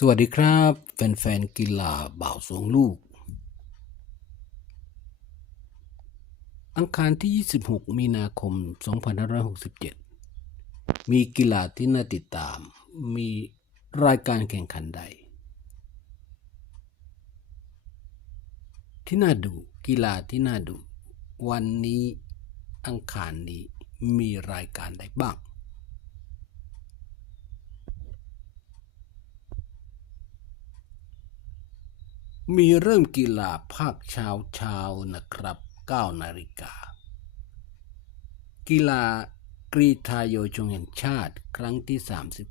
สวัสดีครับ แฟนๆกีฬาบ่าวสวงลูก อังคารที่ 26 มีนาคม 2567 มีกีฬาที่น่าติดตาม มีรายการแข่งขันใด ที่น่าดูกีฬาที่น่าดู วันนี้อังคารนี้มีรายการใดบ้าง มีเริ่มกีฬาภาคเช้าเช้านะครับ9นาฬิกา กีฬากรีฑาเยาวชนแห่งชาติครั้งที่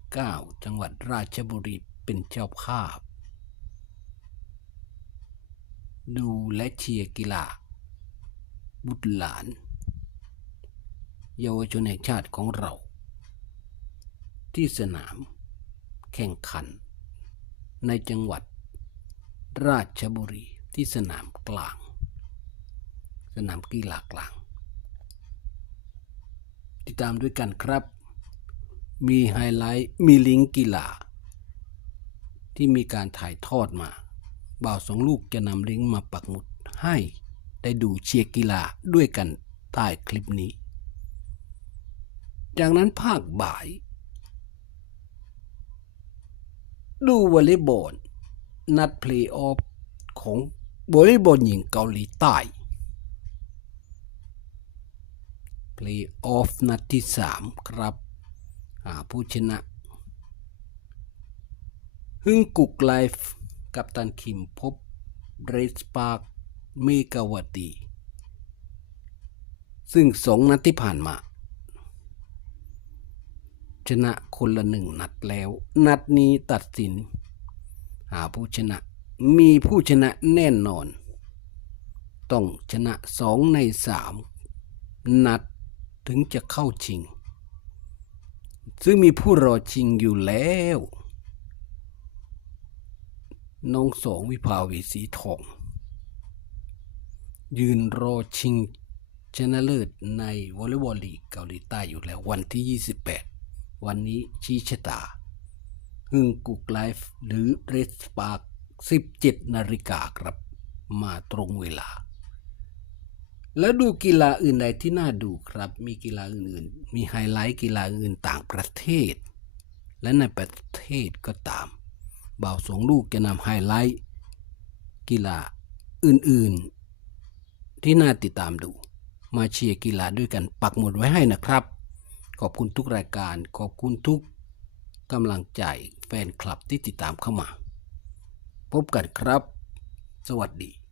39 จังหวัดราชบุรีเป็นเจ้าภาพ ดูและเชียร์กีฬา บุตรหลาน เยาวชนแห่งชาติของเรา ที่สนามแข่งขันในจังหวัด ราชบุรีที่สนามกลาง สนามกีฬากลาง ติดตามด้วยกันครับ มีไฮไลท์มีลิงก์กีฬา ที่มีการถ่ายทอดมา บ่าวสองลูกจะนำลิงก์มาปักหมุดให้ได้ดูเชียร์กีฬาด้วยกันใต้คลิปนี้ จากนั้นภาคบ่าย ดูวอลเลย์บอล นัดเพลย์ออฟของวอลเลย์บอลหญิงเกาหลีใต้เพลย์ออฟนัดที่สามครับผู้ชนะ ฮึ่งกุกไลฟ์กับตันคิมพบเรสปาร์กเมกาวตี ซึ่งสองนัดที่ผ่านมา ชนะคนละหนึ่งนัดแล้ว นัดนี้ตัดสินาผู้ชนะ มีผู้ชนะแน่นอน ต้องชนะสองในสามนัดถึงจะเข้าชิง ซึ่งมีผู้รอชิงอยู่แล้ว น้องสองวิภาวีสีทอง ยืนรอชิงชนะเลิศในวอลเลย์บอลลีกเกาหลีใต้อยู่แล้ววันที่ 28 วันนี้ชี้ชะตา ฮึงกุกไลฟ์หรือเรสปาร์ค17นาฬิกาครับ มาตรงเวลา แล้วดูกีฬาอื่นใดที่น่าดูครับ มีกีฬาอื่นๆ มีไฮไลท์กีฬาอื่นต่างประเทศ และในประเทศก็ตามบ่าวสองลูกจะนำไฮไลท์กีฬาอื่นๆ ที่น่าติดตามดู มาเชียร์กีฬาด้วยกันปักหมุดไว้ให้นะครับ ขอบคุณทุกรายการ ขอบคุณทุกกำลังใจ แฟนคลับที่ติดตามเข้ามา พบกันครับ สวัสดี